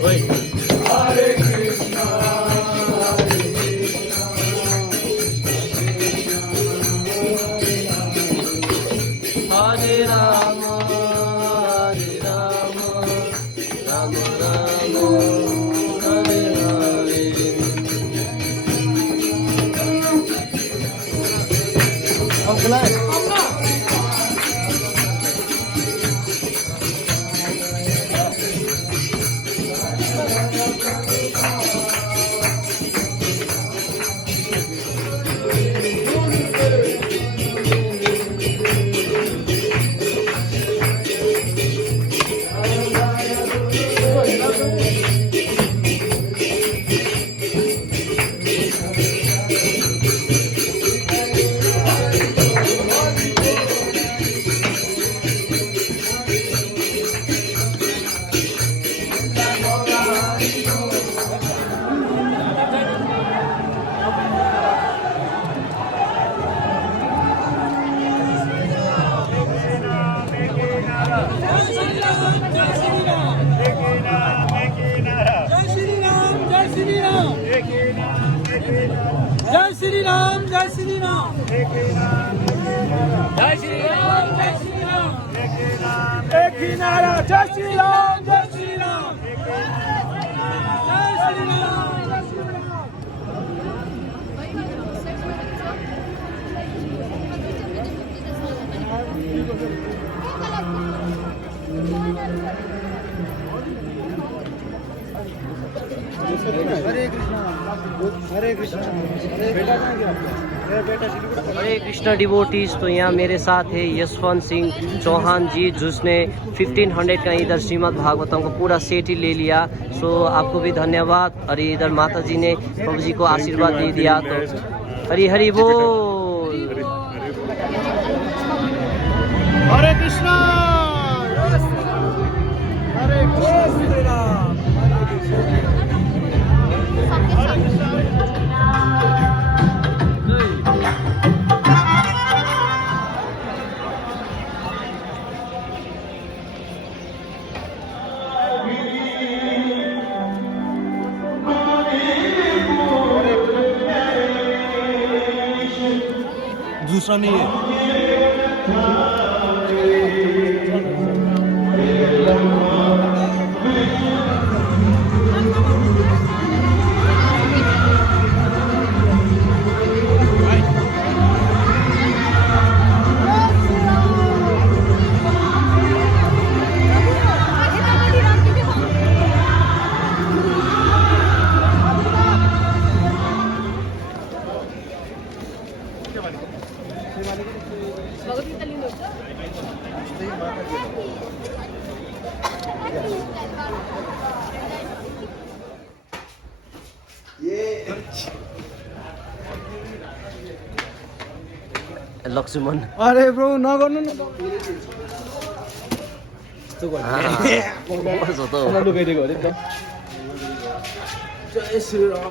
जय श्री राम, जय श्री राम, जय श्री राम, जय श्री राम, एक ही नारा, जय श्री राम, जय श्री राम, जय श्री राम, जय श्री राम। हरे कृष्णा, हरे कृष्णा, हरे कृष्णा डिवोटीज। तो यहाँ मेरे साथ है यशवंत सिंह चौहान जी, जिसने 1500 का इधर श्रीमद् भागवतम का पूरा सेट ही ले लिया। सो आपको भी धन्यवाद। और इधर माता जी ने प्रभु जी को आशीर्वाद दे दिया। तो हरि हरि बोल। हरे कृष्णा, हरे कृष्णा, दूसरा नहीं है। लक्ष्मण, अरे ब्रो नगर्नु न बस हो त। लुकाइदिएको अरे नि त। जय श्री राम।